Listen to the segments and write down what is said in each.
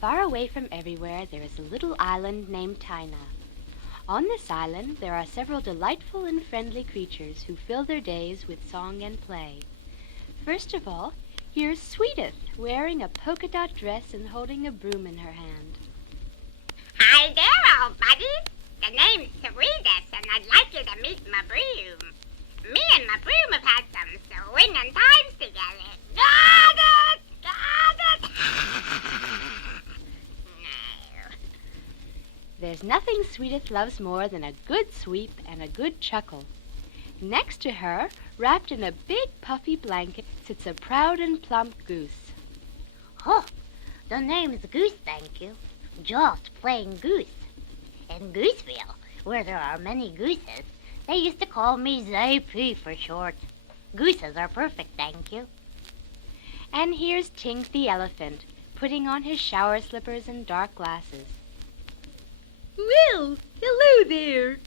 Far away from everywhere there is a little island named Taina. On this island there are several delightful and friendly creatures who fill their days with song and play. First of all, here's Swedith, wearing a polka dot dress and holding a broom in her hand. Hi there, old buddy. The name's Swedith, and I'd like you to meet my broom. Me and my broom have had some swinging times together. Got it! Got it! No. There's nothing Swedith loves more than a good sweep and a good chuckle. Next to her, wrapped in a big puffy blanket, sits a proud and plump goose. Oh, the name's Goose, thank you. Just plain goose. In Gooseville, where there are many gooses, they used to call me ZP for short. Gooses are perfect, thank you. And here's Tink the elephant, putting on his shower slippers and dark glasses. Well, hello there.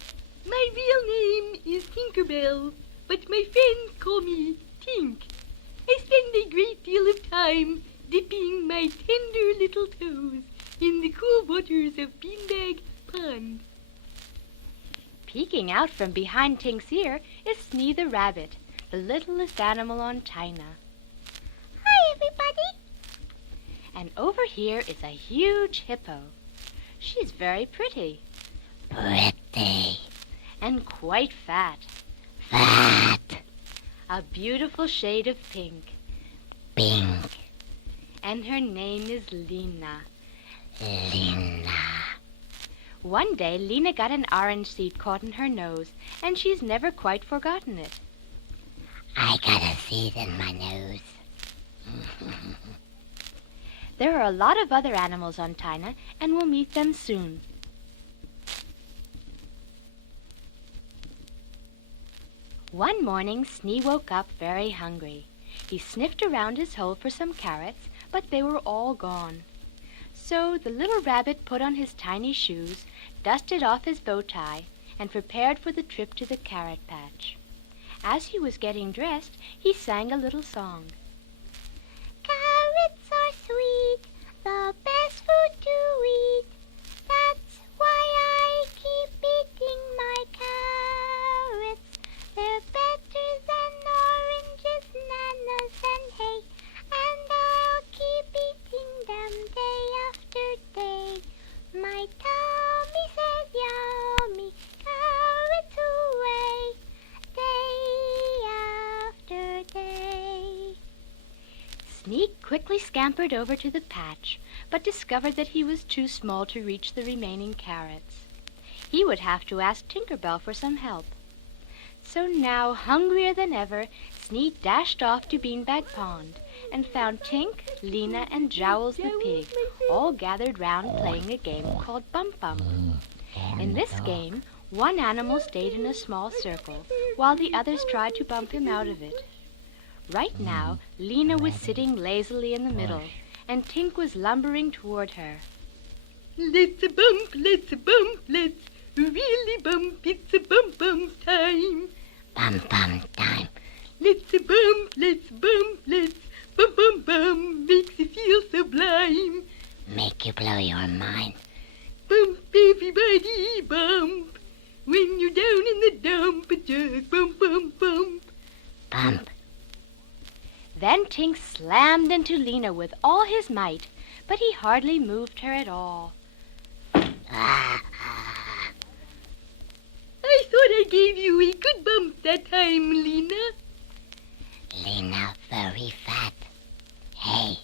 My real name is Tinkerbell, but my friends call me Tink. I spend a great deal of time dipping my tender little toes in the cool waters of Beanbag Pond. Peeking out from behind Tink's ear is Snee the rabbit, the littlest animal on Taina. Hi, everybody. And over here is a huge hippo. She's very pretty. Pretty. And quite fat. Fat. A beautiful shade of pink. Pink. And her name is Lena. Lena. One day, Lena got an orange seed caught in her nose, and she's never quite forgotten it. I got a seed in my nose. There are a lot of other animals on Taina, and we'll meet them soon. One morning, Snee woke up very hungry. He sniffed around his hole for some carrots, but they were all gone. So the little rabbit put on his tiny shoes, dusted off his bow tie, and prepared for the trip to the carrot patch. As he was getting dressed, he sang a little song. Carrots are sweet, the best food to eat. That's why I keep eating my carrots. They're better than oranges, nanas, and hay. And I'll keep eating them day after day. My tummy says yummy, carrots away, day after day. Snee quickly scampered over to the patch, but discovered that he was too small to reach the remaining carrots. He would have to ask Tinkerbell for some help. So now, hungrier than ever, Snee dashed off to Beanbag Pond and found Tink, Lena, and Jowls the pig, all gathered round playing a game called Bump Bump. In this game, one animal stayed in a small circle, while the others tried to bump him out of it. Right now, Lena was sitting lazily in the middle, and Tink was lumbering toward her. Let's a bump, let's really bump, it's a bump time. Bum time. Let's a bump, let's bum, makes you feel sublime. Make you blow your mind. Bump, everybody, bump. When you're down in the dump, just bump. Bump. Then Tink slammed into Lena with all his might, but he hardly moved her at all. Ah. I thought I gave you a good bump that time, Lena. Lena very fat. Hey,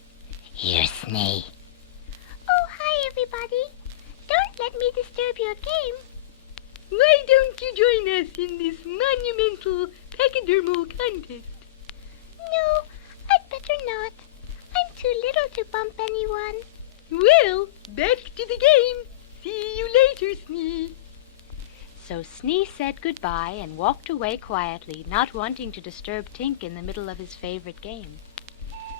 here's Snee. Oh, hi, everybody. Don't let me disturb your game. Why don't you join us in this monumental pachydermal contest? No, I'd better not. I'm too little to bump anyone. Well, back to the game. See you later, Snee. So Snee said goodbye and walked away quietly, not wanting to disturb Tink in the middle of his favorite game.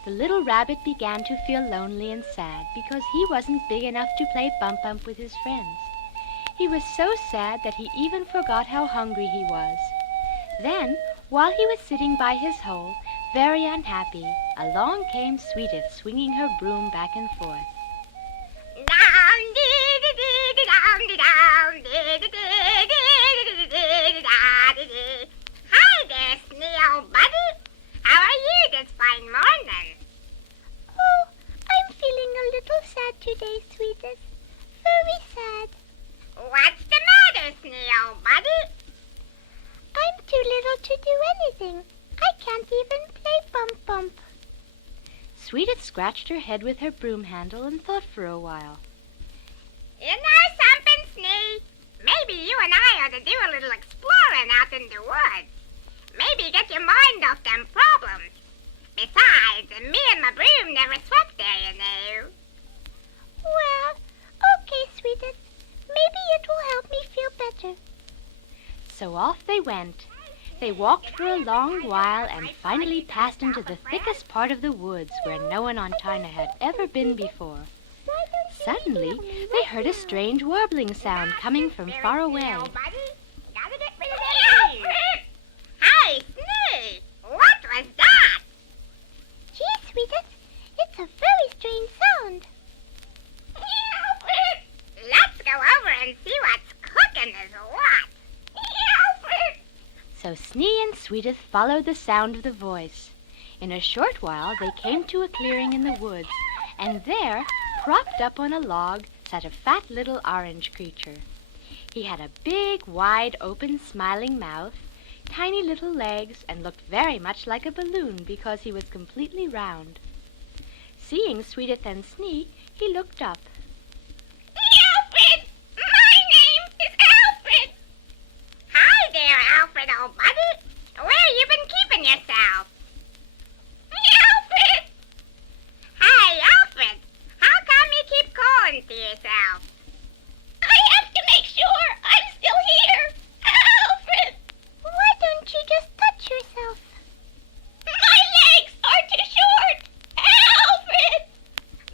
The little rabbit began to feel lonely and sad because he wasn't big enough to play Bump Bump with his friends. He was so sad that he even forgot how hungry he was. Then, while he was sitting by his hole, very unhappy, along came Swedith, swinging her broom back and forth. sad today, Swedith. Very sad. What's the matter, Snee, old buddy? I'm too little to do anything. I can't even play bump bump. Swedith scratched her head with her broom handle and thought for a while. You know something, Snee? Maybe you and I ought to do a little exploring out in the woods. Maybe get your mind off them problems. Besides, me and my broom never swept there, you know. Well, okay, Swedith. Maybe it will help me feel better. So off they went. They walked for a long while and finally passed into the thickest part of the woods where no one on Tina had ever been before. Suddenly, they heard a strange warbling sound coming from far away. Hey, Snee! What was that? Gee, Swedith, it's a very strange sound. Let's go over and see what's cooking is what. So Snee and Swedith followed the sound of the voice. In a short while, they came to a clearing in the woods, and there, propped up on a log, sat a fat little orange creature. He had a big, wide, open, smiling mouth, tiny little legs, and looked very much like a balloon because he was completely round. Seeing Swedith and Snee, he looked up. Alfred! My name is Alfred! Hi there, Alfred, old buddy. Where you been keeping yourself? Alfred! Hey, Alfred! How come you keep calling to yourself? I have to make sure I'm still here. Alfred! Why don't you just touch yourself? My legs are too short. Alfred!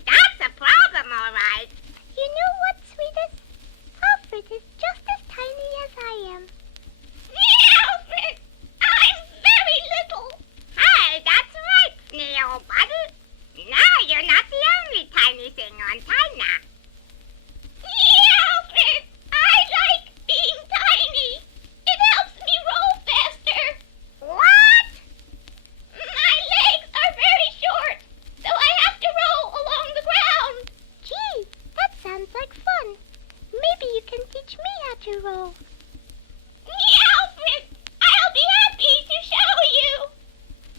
That's a problem, all right. You know what, Swedith? Alfred is just as tiny as I am. Alfred! I'm very little. Hey, that's right, Snee, old buddy. Now you're not the only tiny thing on Tina. Alfred! I like being tiny. It helps me roll faster. What? My legs are very short, so I have to roll along the ground. Gee, that sounds like fun. Maybe you can teach me how to roll. Alfred! I'll be happy to show you.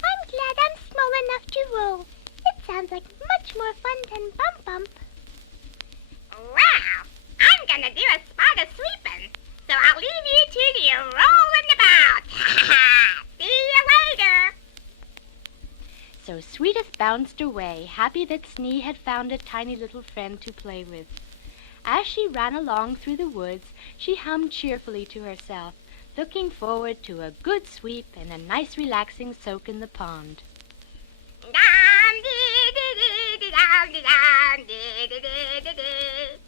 I'm glad I'm small enough to roll. It sounds like much more fun than bump bump. Well, I'm gonna do a spot of sweeping, so I'll leave you two to rolling about. See you later. So Swedith bounced away, happy that Snee had found a tiny little friend to play with. As she ran along through the woods, she hummed cheerfully to herself, looking forward to a good sweep and a nice relaxing soak in the pond. Dum dee dee dee dee dum dee dum dee dee dee dee dee.